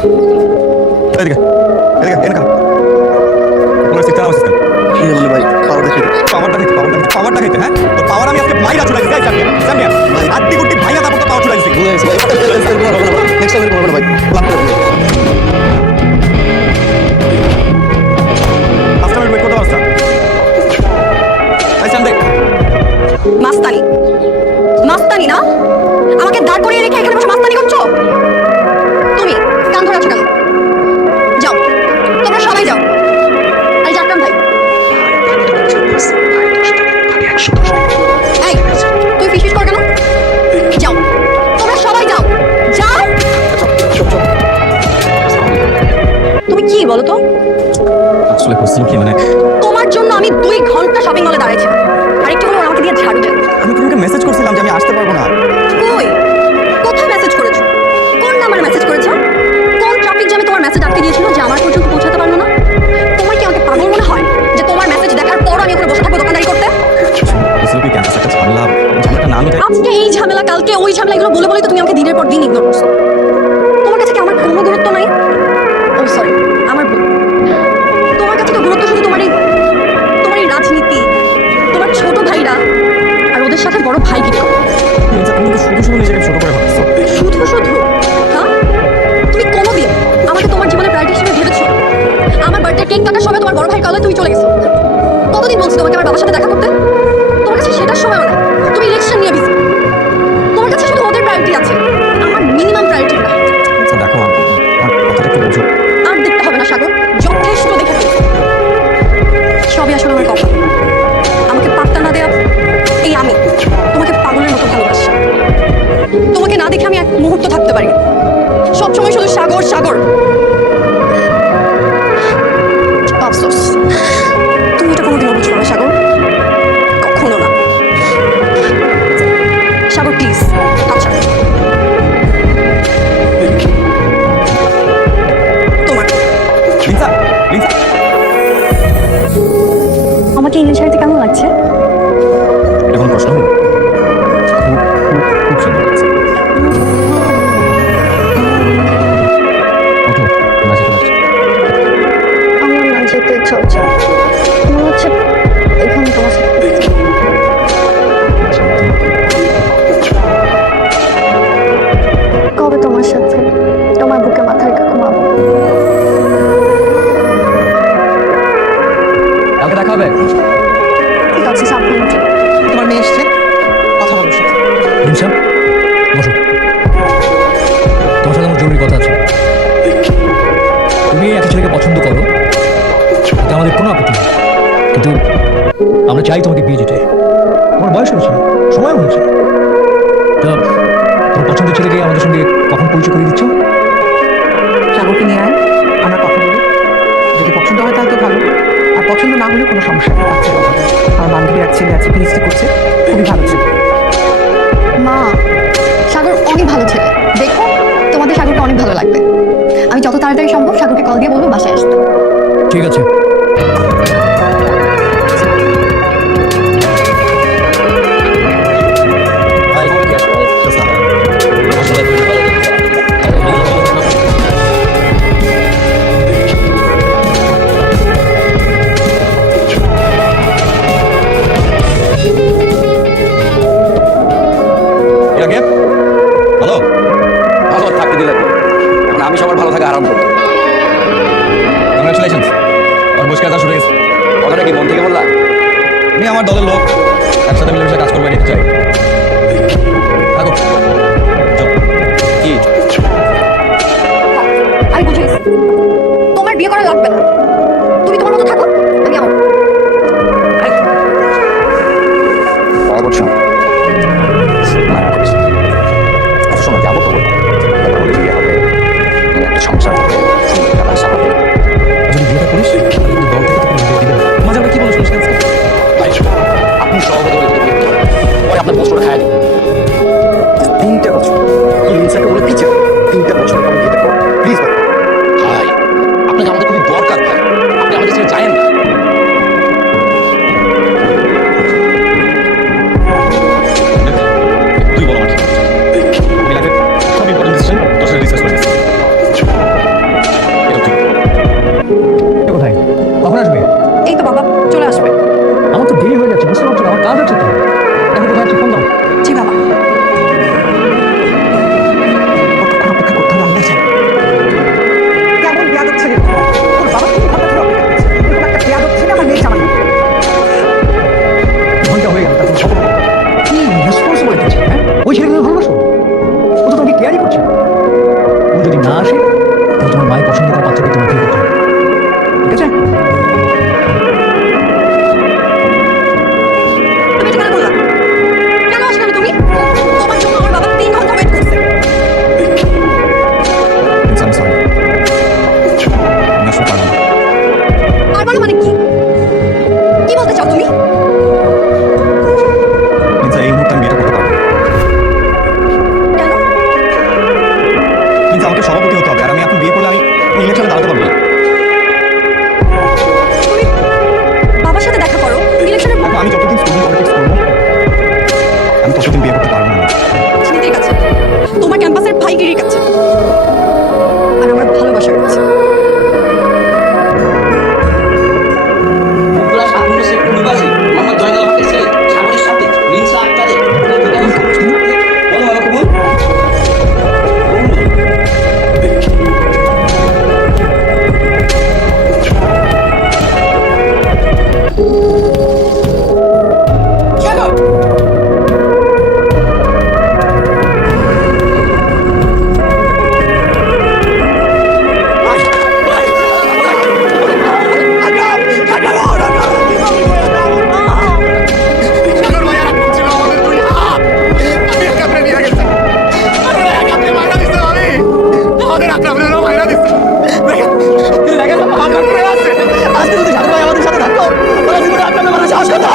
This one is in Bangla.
এদিকে এদিকে এনে কাম তোমার সিস্টেম আমার সিস্টেম কি বলে ভাই পাওয়ারটা কি পাওয়ারটা খাইতে হ্যাঁ তো পাওয়ার আমি আজকে মাইরা চুলাই দিই সামনে সামনে আড্ডি গুটি ভাইয়া তারপর তো পাওয়ার চুলাই দিছি ভুলে গেছি ভাই নেক্সট টাইম করবো না ভাই লাভ করবো আফটার ওয়েট করতে পারছ আই সামনে মাস্তানি মাস্তানি না আমাকে দাঁড় করিয়ে রেখে এখানে বসে মাস্তানি করছো তুমি কান ধরে আছো কেন যাও তোমরা সবাই যাও আরে জাকরাম ভাই এই তুই ফিসফিস কর কেন যাও তোমরা সবাই যাও যাও তুমি কি বলো তো আসলে কোশ্চেন কি মানে তোমার জন্য আমি 2 ঘন্টা শপিং মলে দাঁড়িয়েছিলাম আর একটু হলো আমাকে দিয়ে ঝাড়ু দেন আমি তোমাকে মেসেজ করছিলাম যে আমি আসতে পারবো না কই কোথায় মেসেজ করেছো কোন নাম্বারে মেসেজ করেছো কোন ট্রাফিক জ্যামে তোমার মেসেজ আটকে দিয়েছিল যে আমার পর্যন্ত পৌঁছাতে পারলো না তোমার কি আমাকে পাগল মনে হয় যে তোমার মেসেজ দেখার পর আমি ওখানে বসে থাকবো দোকানদারি করতে বুঝলো কি ক্যান্সার একটা ঝামেলাটা না মিটাই আজকে এই ঝামেলা কালকে ওই ঝামেলা এগুলো বলে বলেই তো তুমি আমাকে দিনের পর দিন ইগনোর করছো তোমার কাছে কি আমার কোনো গুরুত্ব নাই ও সরি আমার ভুল তোমার কাছে তো গুরুত্ব শুধু তোমার এই রাজনীতি তোমার ছোট ভাইরা আর ওদের সাথে বড় ভাইগিরি করো তুমি তো শুধু শুধু নিজেকে ছোট করে ভাবছো শুধু শুধু হ্যাঁ তুমি কোনোদিন আমাকে তোমার জীবনের প্রায়োরিটি হিসেবে ভেবেছো আমার বার্থডে কেক কাটার সময় তোমার বড় ভাই কলে তুমি চলে গেছো কতদিন বলছি তোমাকে আমার বাবার সাথে দেখা করতে তোমার কাছে সেটার সময়ও নাই তুমি ইলেকশন নিয়ে বিজি তোমার কাছে শুধু ওদের প্রায়োরিটি আছে আমার মিনিমাম প্রায়োরিটি না আচ্ছা দেখো আমার কথাটা একটু বোঝো আর দেখতে হবে না সাগর যথেষ্ট দেখে ফেলেছি সবই আসলে আমার কথা আমাকে পাত্তা না দেয়া এই আমি তোমাকে পাগলের মতো ভালোবাসি তোমাকে না দেখে আমি এক মুহূর্ত থাকতে পারি সবসময় শুধু সাগর সাগর আফসোস তুমি এটা কোনোদিনও বুঝবে না সাগর কখনো না সাগর প্লিজ আচ্ছা তোমার লিসা লিসা আমাকে ইংলিশ শাড়িতে কেমন লাগছে এটা কোনো প্রশ্ন হলো খুব সুন্দর লাগছে ওঠো বাসে চলে আসছি আমার না যেতে ইচ্ছা হচ্ছে মনে হচ্ছে এখানে তোমার সাথে কবে তোমার সাথে তোমার বুকে মাথা রেখে ঘুমাবো কালকে দেখা হবে ঠিক আছে সাবধানে থেকো। তোমার মেয়ে এসছে কথা বলো সাথে হিংসা বসো তোমার সাথে আমার জরুরি কথা আছে তুমি একটা ছেলেকে পছন্দ করো এটা আমাদের কোনো আপত্তি নেই কিন্তু আমরা চাই তোমাকে বিয়ে দিতে তোমার বয়স হয়েছে সময় হয়েছে তো তোমার পছন্দের ছেলেকে আমাদের সঙ্গে কখন পরিচয় করে দিচ্ছ সাগরকে নিয়ে আয় আমরা কথা বলি যদি পছন্দ হয় তাহলে তো ভালো আর পছন্দ না হলে কোনো সমস্যা নেই বাচ্চা আমার বান্ধবী এক ছেলে আছে পিএইচডি করছে খুবই ভালো ছেলে মা সাগর অনেক ভালো ছেলে দেখো তোমাদের সাগরকে অনেক ভালো লাগবে আমি যত তাড়াতাড়ি সম্ভব সাগরকে কল দিয়ে বলবো বাসায় আসতে ঠিক আছে হ্যালো ভালো থাকতে দিলে এখন আমি সবার ভালো থাকা আরাম করবো কংগ্রাচুলেশনস আমার বসে কাজ শুরু গেছে কথাটা কি মন থেকে বললা আমি আমার দলের লোক একসাথে মিলেমিশে কাজ করবে নিতে চাই থাকো চল কি আমি বুঝে গেছি তোমার বিয়ে করা লাগবে না তুমি তোমার মতো থাকো আমি আমার পড়া করছো মায়া করছি অত সময় যাবো তো বলবো বলে বিয়ে হবে একটা সংসার হবে সুন্দর একটা বাসা হবে যদি বিয়েটা করিস তাহলে কিন্তু দল থেকে তো কোনো বিয়ে দিবে না। মাঝে আমরা কি বলো শুনিস না ভাই আপনি সভাপতি বলে বিয়ে করতে হবে। পরে আপনার পোস্টটা খায় দিন 3টা বছর এই লিসাকে বলে পিছে 3টা বছর আমি যেতে পারবো প্লিজ ভাই ভাই পরশুদিন বিয়ে করতে পারবো না। সুনীতির কাছে, তোমার ক্যাম্পাসের ভাইগিরির কাছে, আর আমার ভালোবাসার কাছে। বগুড়া সাতপুরে শেখ নিবাসী মোহাম্মদ জয়নাল হকের ছেলে সাগরের সাথে লিংসা আক্তারের বলো বাবা কবুল। আজকে যদি সাগর ভাই আমাদের সাথে থাকতো, তাহলে জীবনে আপনার ব্যাপারে সাহস করতো।